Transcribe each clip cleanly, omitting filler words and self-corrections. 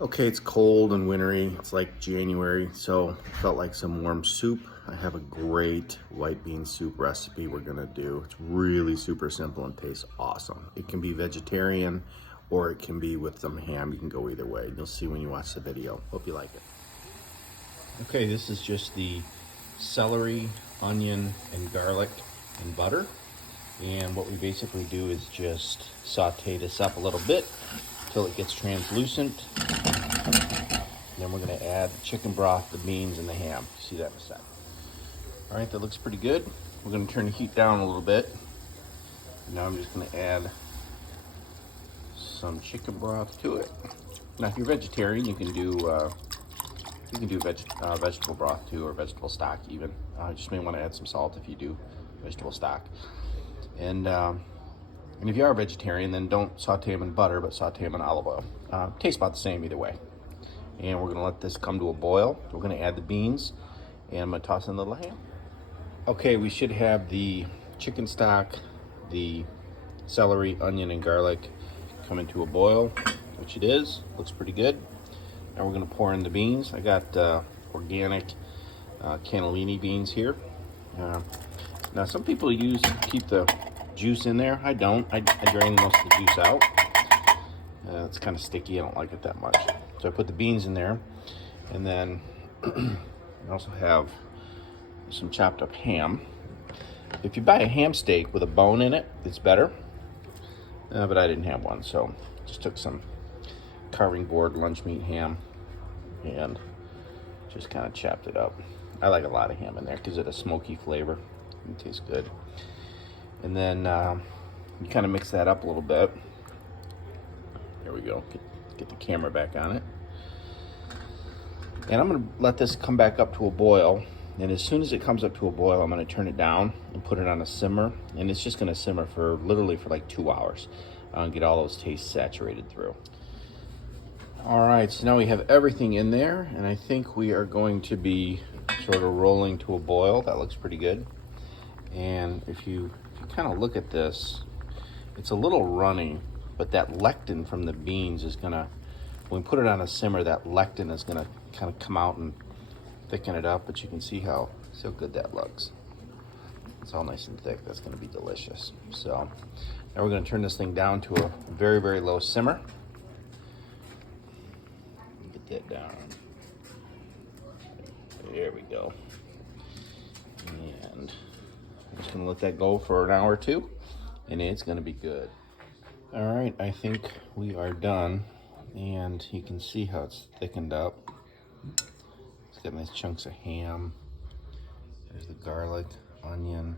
Okay, it's cold and wintry. It's like January, so felt like some warm soup. I have a great white bean soup recipe we're gonna do. It's really super simple and tastes awesome. It can be vegetarian or it can be with some ham. You can go either way. You'll see when you watch the video. Hope you like it. Okay, this is just the celery, onion, and garlic and butter. And what we basically do is just saute this up a little bit until it gets translucent. And then we're gonna add the chicken broth, the beans, and the ham. See that in a sec. All right, that looks pretty good. We're gonna turn the heat down a little bit. Now I'm just gonna add some chicken broth to it. Now, if you're vegetarian, you can do vegetable broth too, or vegetable stock even. Just may want to add some salt if you do vegetable stock. And if you are a vegetarian, then don't saute them in butter, but saute them in olive oil. Tastes about the same either way. And we're gonna let this come to a boil. We're gonna add the beans, and I'm gonna toss in a little ham. Okay, we should have the chicken stock, the celery, onion, and garlic come into a boil, which it is. Looks pretty good. Now we're gonna pour in the beans. I got organic cannellini beans here. Now some people keep the juice in there. I don't. I drain most of the juice out. It's kind of sticky. I don't like it that much. So I put the beans in there, and then I also have some chopped up ham. If you buy a ham steak with a bone in it, it's better. But I didn't have one, so just took some carving board lunch meat ham and just kind of chopped it up. I like a lot of ham in there because it has a smoky flavor. It tastes good. And then you kind of mix that up a little bit. There we go. Get the camera back on it. And I'm going to let this come back up to a boil. And as soon as it comes up to a boil, I'm going to turn it down and put it on a simmer. And it's just going to simmer for literally for like 2 hours. And get all those tastes saturated through. All right, so now we have everything in there. And I think we are going to be sort of rolling to a boil. That looks pretty good. And if you kind of look at this, it's a little runny, but that lectin from the beans is gonna, when we put it on a simmer, that lectin is gonna kind of come out and thicken it up, but you can see how good that looks. It's all nice and thick. That's gonna be delicious. So now we're gonna turn this thing down to a very, very low simmer. Get that down. There we go. And I'm just gonna let that go for an hour or two, and it's gonna be good. All right, I think we are done, and you can see how it's thickened up. It's got nice chunks of ham. There's the garlic, onion.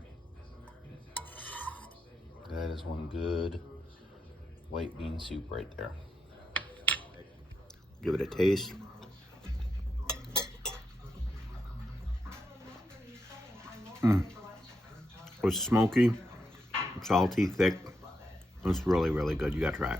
That is one good white bean soup right there. Give it a taste. It was smoky, salty, thick. It was really, really good. You gotta try it.